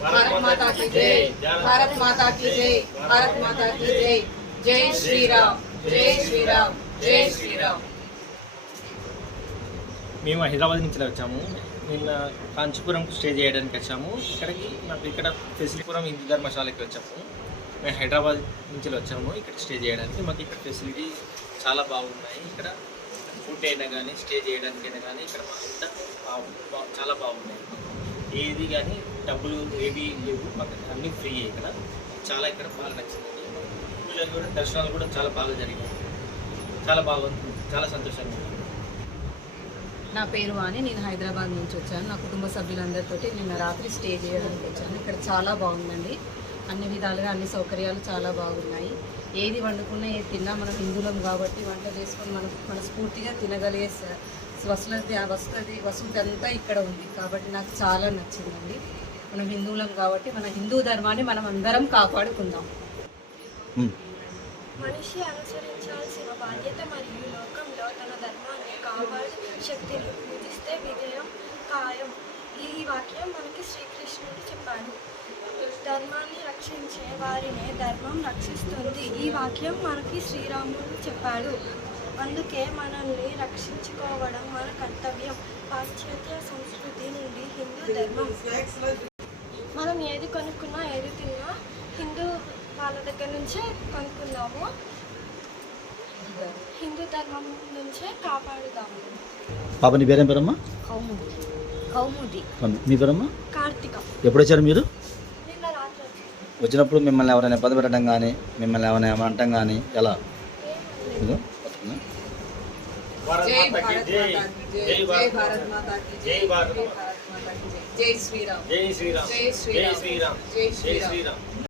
भारत माता की जय, भारत माता की जय, भारत माता की जय। जय श्री राम, जय श्री राम, जय श्री राम। మేము హైదరాబాద్ నుంచి వచ్చాము. నిన్న కాంచీపురం స్టే చేయడానికి వచ్చాము. ఇక్కడ ఫెసిలిటీపురం హిందూ ధర్మశాలకి వచ్చాము. మేము హైదరాబాద్ నుంచి వచ్చాము ఇక్కడ స్టే చేయడానికి. మాకు ఇక్కడ ఫెసిలిటీ చాలా బాగున్నాయి. ఇక్కడ ఫుడ్ అయినా కానీ స్టే చేయడానికైనా కానీ ఇక్కడ అంతా చాలా బాగున్నాయి. ఏది కానీ డబ్బులు ఏవి లేవు, మాకు అన్నీ ఫ్రీ. ఇక్కడ ఇక్కడ బాగా నచ్చింది. పూజలు కూడా దర్శనాలు కూడా చాలా బాగా జరిగాయి. చాలా బాగుంది, చాలా సంతోషంగా ఉంది. నా పేరు వాణి, నేను హైదరాబాద్ నుంచి వచ్చాను. నా కుటుంబ సభ్యులందరితో నిన్న రాత్రి స్టే చేయడానికి వచ్చాను. ఇక్కడ చాలా బాగుందండి. అన్ని విధాలుగా అన్ని సౌకర్యాలు చాలా బాగున్నాయి. ఏది వండుకున్నా ఏది తిన్నా మనం హిందువులం కాబట్టి వంట చేసుకొని మనం మనస్ఫూర్తిగా తినగలిగే వసతి అంతా ఇక్కడ ఉంది. కాబట్టి నాకు చాలా నచ్చిందండి. మనం హిందువులం కాబట్టి మన హిందూ ధర్మాన్ని మనం అందరం కాపాడుకుందాం. మనిషి అనుసరించాల్సిన బాధ్యత మరియు లోకంలో తన ధర్మాన్ని కాపాడే శక్తిని పూజిస్తే విజయం ఖాయం. ఈ వాక్యం మనకి శ్రీకృష్ణుడు చెప్పాడు. ధర్మాన్ని రక్షించే వారినే ధర్మం రక్షిస్తుంది. ఈ వాక్యం మనకి శ్రీరాముడు చెప్పాడు. అందుకే మనల్ని రక్షించుకోవడం మన కర్తవ్యం. పాశ్చాత్య సంస్కృతి నుండి హిందూ ధర్మం మనం ఏది కొనుక్కున్నా ఏది తిన్నా హిందూ వాళ్ళ దగ్గర నుంచే కొనుక్కుందాము. హిందూ ధర్మం నుంచే కాపాడుదాము. పాప నీ పేరేం పేరమ్మా? కౌముది. మీ పేరమ్మా? కార్తిక. ఎప్పుడు వచ్చారు మీరు? నిన్న రాత్రి వచ్చినప్పుడు మిమ్మల్ని ఎవరైనా ఇబ్బంది పెట్టడం కానీ మిమ్మల్ని ఎవరైనా అనటం కానీ ఎలా? जय भारत माता की जय, जय भारत माता की जय, भारत माता की जय। जय श्री राम, जय श्री राम, जय श्री राम, जय श्री राम, जय श्री जय राम। श्री राम।